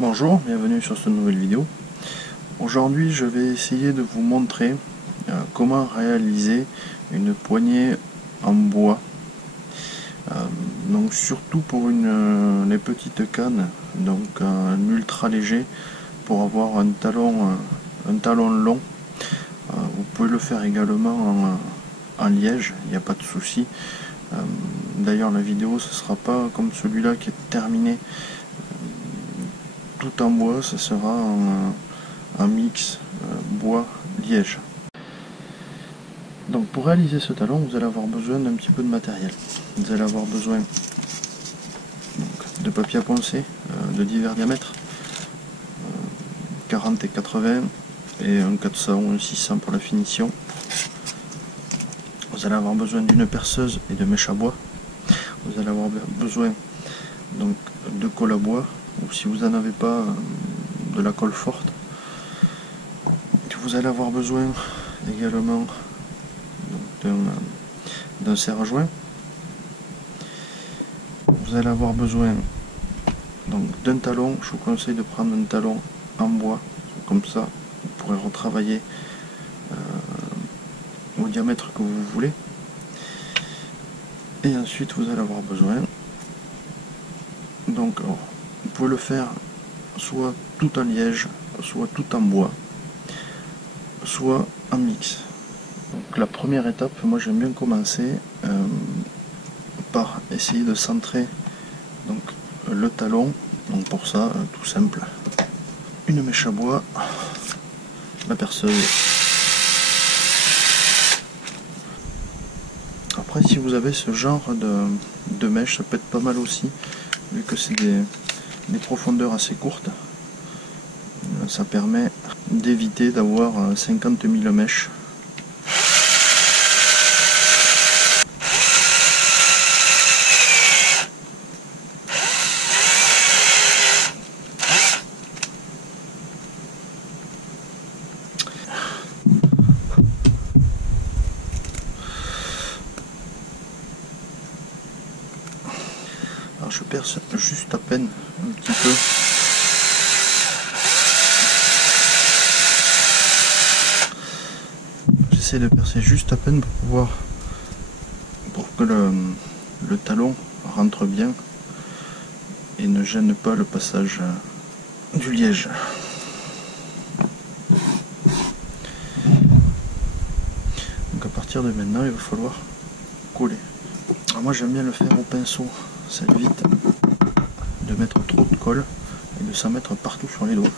Bonjour, bienvenue sur cette nouvelle vidéo. Aujourd'hui je vais essayer de vous montrer comment réaliser une poignée en bois. Donc surtout pour les petites cannes, donc un ultra léger pour avoir un talon long. Vous pouvez le faire également en liège, il n'y a pas de souci. D'ailleurs la vidéo ce sera pas comme celui-là qui est terminé tout en bois, ce sera un mix bois-liège. Donc pour réaliser ce talon, vous allez avoir besoin d'un petit peu de matériel. Vous allez avoir besoin de papier à poncer de divers diamètres, 40 et 80 et un 400 ou un 600 pour la finition. Vous allez avoir besoin d'une perceuse et de mèches à bois. Vous allez avoir besoin donc de colle à bois, ou si vous n'en avez pas, de la colle forte. Vous allez avoir besoin également d'un serre à joint. Vous allez avoir besoin donc d'un talon. Je vous conseille de prendre un talon en bois, comme ça vous pourrez retravailler au diamètre que vous voulez. Et ensuite vous allez avoir besoin, donc vous pouvez le faire soit tout en liège, soit tout en bois, soit en mix. Donc la première étape, moi j'aime bien commencer par essayer de centrer donc le talon. Donc pour ça, tout simple, une mèche à bois, la perceuse. Après, si vous avez ce genre de mèche, ça peut être pas mal aussi, vu que c'est des profondeurs assez courtes. Ça permet d'éviter d'avoir 50 000 mèches. Alors je perce juste à peine un petit peu. J'essaie de percer juste à peine pour que le talon rentre bien et ne gêne pas le passage du liège. Donc à partir de maintenant, il va falloir coller. Alors moi j'aime bien le faire au pinceau, ça évite de mettre trop de colle et de s'en mettre partout sur les doigts.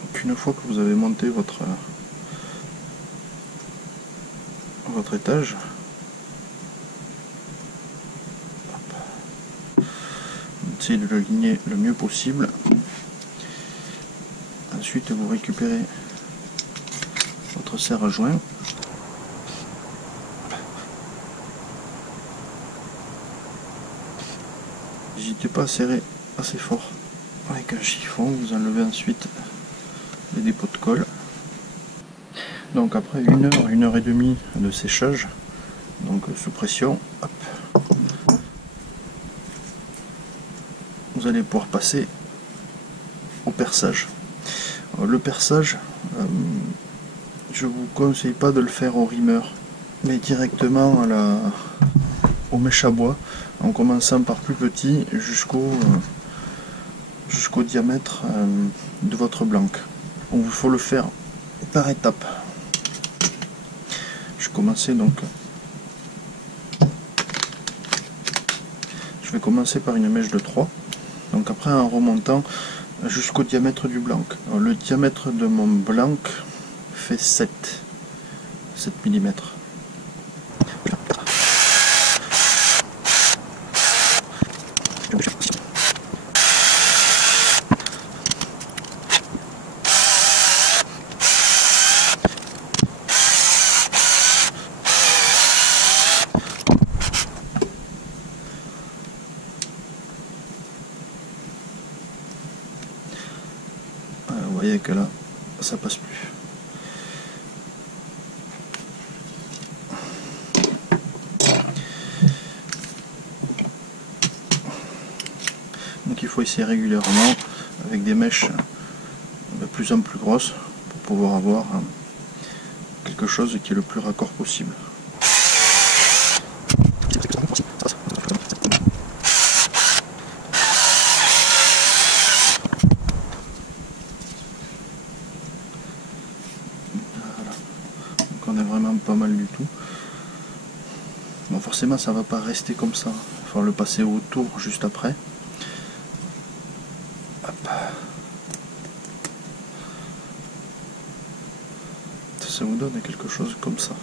Donc une fois que vous avez monté votre étage, essayez de l'aligner le mieux possible. Ensuite vous récupérez votre serre à joint. N'hésitez pas à serrer assez fort avec un chiffon. Vous enlevez ensuite les dépôts de colle. Donc après 1 heure et demie de séchage, donc sous pression, hop, vous allez pouvoir passer au perçage. Alors, le perçage, je vous conseille pas de le faire au rimeur, mais directement au mèche à bois, en commençant par plus petit jusqu'au diamètre de votre blanc. Donc il faut le faire par étapes. Je vais commencer par une mèche de 3, donc après en remontant jusqu'au diamètre du blanc. Alors, le diamètre de mon blanc fait 7 mm. Vous voyez que là, ça passe plus. faut essayer régulièrement avec des mèches de plus en plus grosses pour pouvoir avoir quelque chose qui est le plus raccord possible. Voilà. Donc on est vraiment pas mal du tout. Bon, forcément ça va pas rester comme ça, il faut le passer autour juste après. Hop. Ça vous donne quelque chose comme ça.